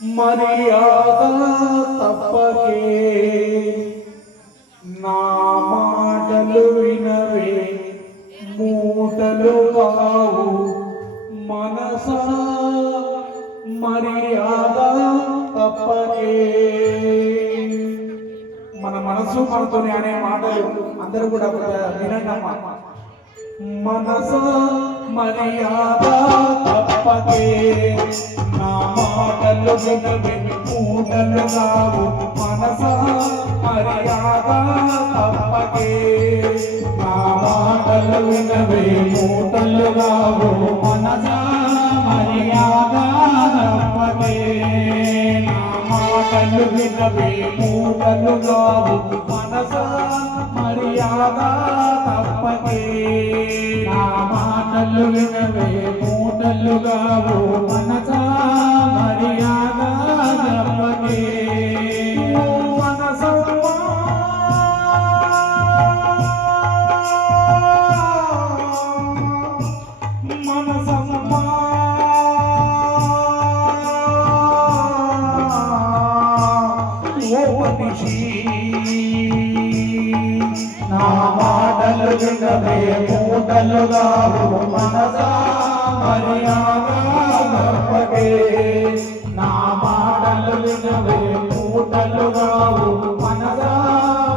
మర్యాద తప్పకే నా మాటలు వినవే మూటలు కావు మనస మర్యాద తప్పకే. మన మనసు మనతోనే అనే మాటలు అందరూ కూడా వినండమ్మా. మనస మర్యాద తప్పకే నా మాటలు వినవే మూటలు కావు మనస మర్యాద తప్పకే నా మాటలు వినవే మూటలు కావు మనస మర్యాద తప్పకే నా మాటలు వినవే మూటలు కావు మనస మర్యాద తప్పకే నా మాటలు వినవే మూటలు కావు మనస మర్యాద తప్పకే. నా మాటలు వినవే మూటలు కావు మనస మర్యాద తప్పకే నా మాటలు వినవే మూటలు కావు మనస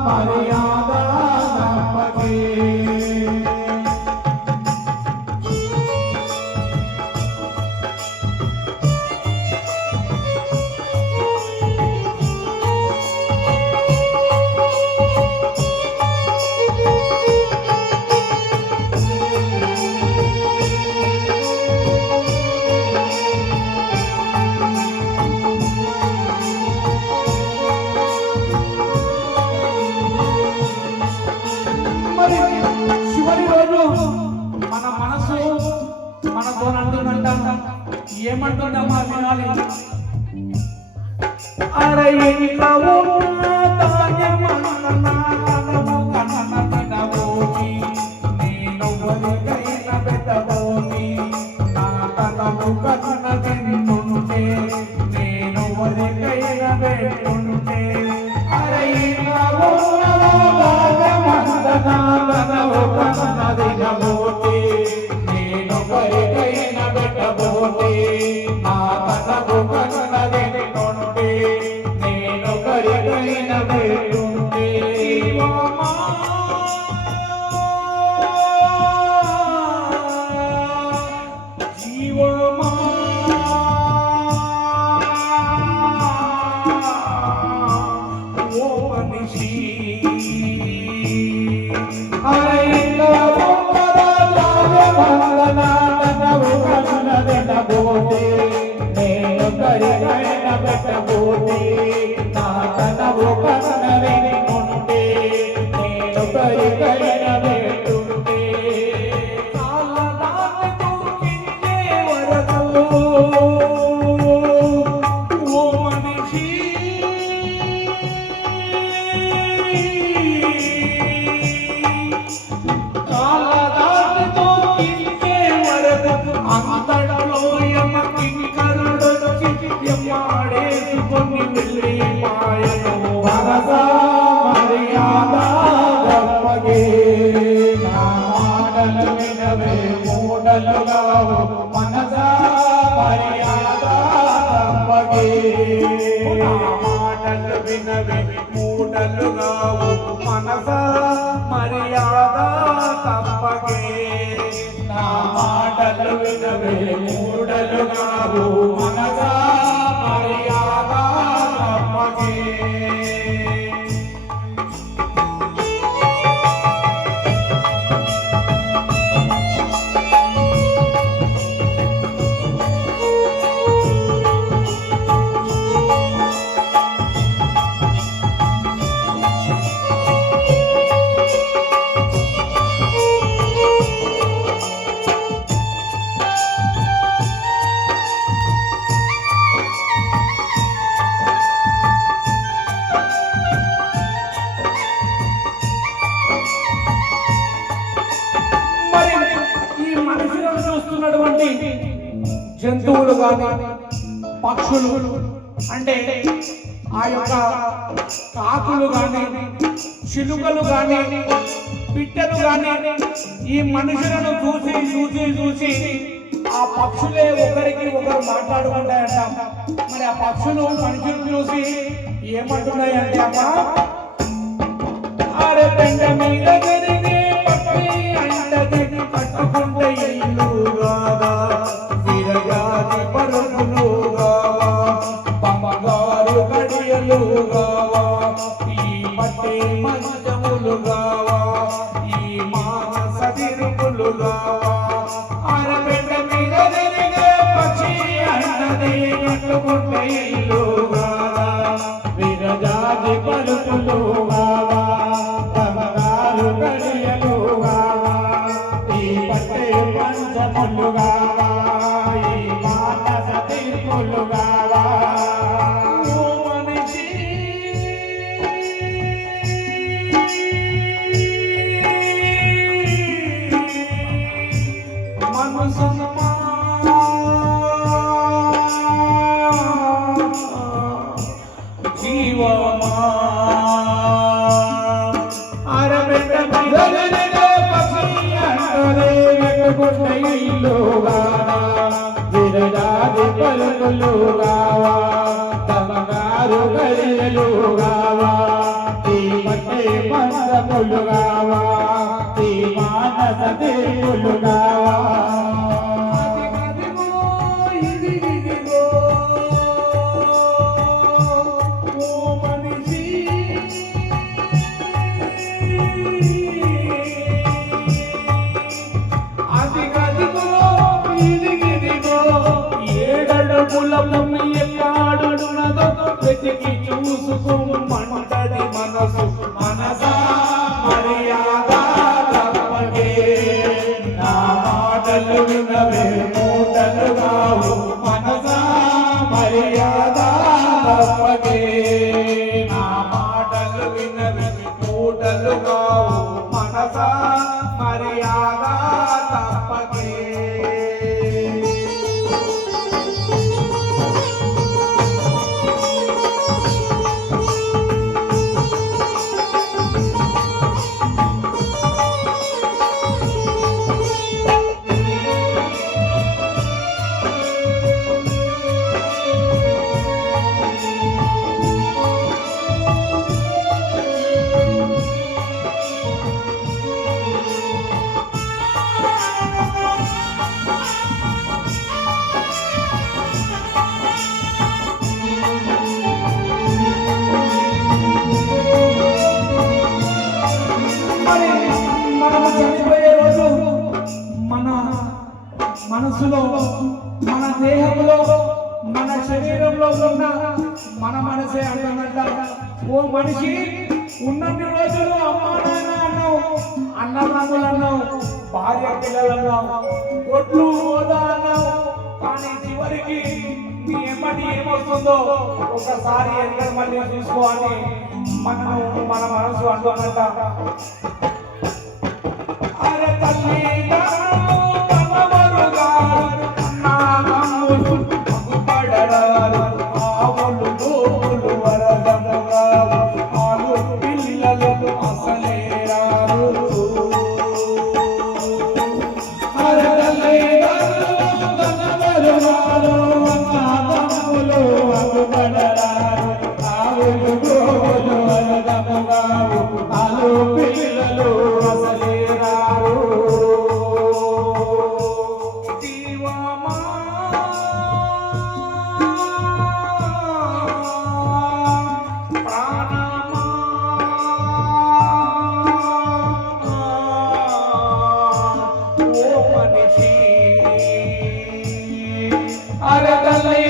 మర్యాద తప్పకే. చివరి రోజు మన మనసు మనతో అంటుందంట. ఏమంటుందమ్మా వినాలి. అరే ఇంట్లో నేను వరికైన పెట్టబోని నా తనము కథన తింటుంటే నేను వరికైన పెట్టుంటే అరే ఇంట్లో నేను వరికైన పెట్టబోని నా తనము కథన తింటుంటే నేను వరికైన పెట్టుంటే జీవమా ఓ మనిషి నేను కరిగైన పెట్టబోతే నా తనవు కన్నవిని ఉంటే నేను కరిగైన పెట్టుంటే వరకు ఓ మనిషి అంతటలో యమకింకరుడొచ్చి యమాడేసుకొని వెళ్ళిపాయెను మనస మర్యాద తప్పకే నా మాటలు వినవే మూటలు కావు మనస మర్యాద తప్పకే నా మాటలు వినవే మూటలు కావు మనస మర్యాద తప్పకే నా మాటలు వినవే మూటలు కావు మనస మర్యాద తప్పకే. జంతువులు కానీ పక్షులు అంటే ఆ యొక్క కాకులు కానీ చిలుకలు కానీ పిట్టలు కానీ ఈ మనుషులను చూసి చూసి చూసి ఆ పక్షులే ఒకరికి ఒకరు మాట్లాడుకుంటాయంట. మరి ఆ పక్షులు మనుషులను చూసి ఏమంటున్నాయంటే అమ్మా, అరే పెండ మీద జరిగే పక్షి అంటది కట్టుకుంటే ఇల్లు రాగా విరగాది పరుగులు గావా బంగారు గడియలు గావా ఈ మట్టి మంచములు గావా ఈ మానస తిరుపులు గావా అరే పెండ మీద జరిగే పక్షి అంటది కట్టుకుంటే ఇల్లు రాగా విరగాది పరుగులు గావా బంగారు గడియలు గావా ఈ మట్టి మంచములు గావా ఈ మానస తిరుపులు గావా ఓ మనిషి మనసుమా జీవమా అరబెట్ట మీద పక్షి అంటదే వెట్టుకుంటే ఇల్లు గావా విరగాది పలుకులు గావా బంగారు గడియలు గావా ఈ మట్టి మంచములు గావా ఈ మానస తిరుపులు గావా ఇదిగో ఓ మనిషి అదిగదిగో ఇదిగిదిగో ఏడడుగుల భూమి ఎక్కడున్నదో వెతికి చూసుకోమంటది మనసు మనసా మర్యాద తప్పకే నా మాటలు వినవే మూటలు కావు మనసా మర్యాద తప్పకే నా మాటలు వినవే మూటలు కావు మనసా మర్యాద తప్పకే మరి మనము చనిపోయే రోజు మన మనసులో మన దేహంలో మన శరీరంలో ఉన్న మన మనసే అంటుందంట, ఓ మనిషి ఉన్నన్ని రోజులు అమ్మా నాన్న అన్నావు, అన్నదమ్ములు అన్నావు, భార్య పిల్లలు అన్నావు, ఒట్లు హోదా అన్నావు, కానీ చివరికి నీ ఎమ్మటి ఏమొస్తుందో ఒకసారి ఎక్కడ మళ్ళీ చూసుకోవాలి మన మనసు అంటుందంట. అరే తల్లి ఆవులు గోవులు వరదముగావు ఆలు పిల్లలు అసలేరారు. అరే తల్లి అన్నదమ్ములు అగుపడరారు ఆవులు గోవులు వరదముగావు ఆలు పిల్లలు అసలేరారు. జీవమా ప్రాణమా ఓ మనిషి అరే తల్లి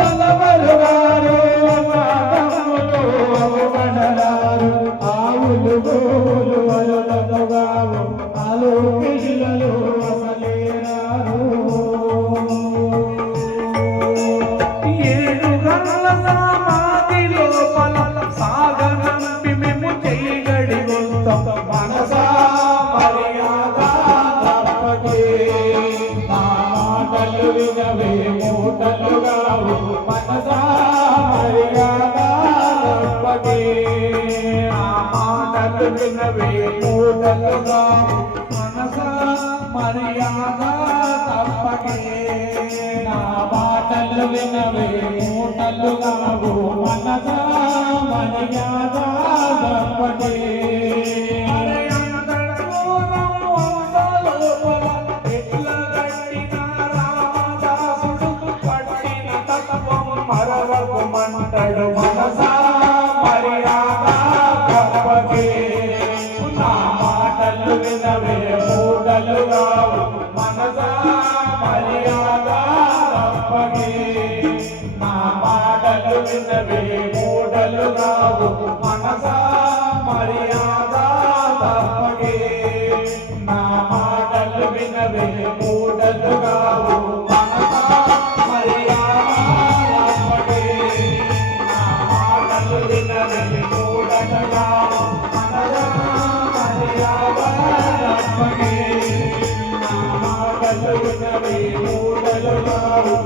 తలవరుగారు అన్నదమ్ములు అగుపడరారు ఆవులు గోవులు వరదముగావు ఆలు పిల్లలు అసలేరారు. ఏడు గంటల సమాధి లోపల సాగనంపి మేము చేయగడి ఉంటాం మనసా మర్యాద తప్పకే నా మాటలు వినవే మూటలుగావు మనసా మర్యాద తప్పకే నా మాటలు వినవే మూటలుగావు మనసా మర్యాద తప్పకే నా మాటలు వినవే మూటలుగావు మనసా మర్యాద తప్పకే మంటడు మనసా మర్యాద తప్పకే నా మాటలు వినవే మూటలుగావు మనసా మర్యాద తప్పకే నా మాటలు వినవే మూటలుగావు మనసా మర్యాద తప్పకే నా మాటలు వినవే మూటలుగావు మనసా మర్యాద తప్పకే నా మాటలు వినవే మూటలుగావు మనసా మర్యాద తప్పకే నా మాటలు వినవే మూటలుగావు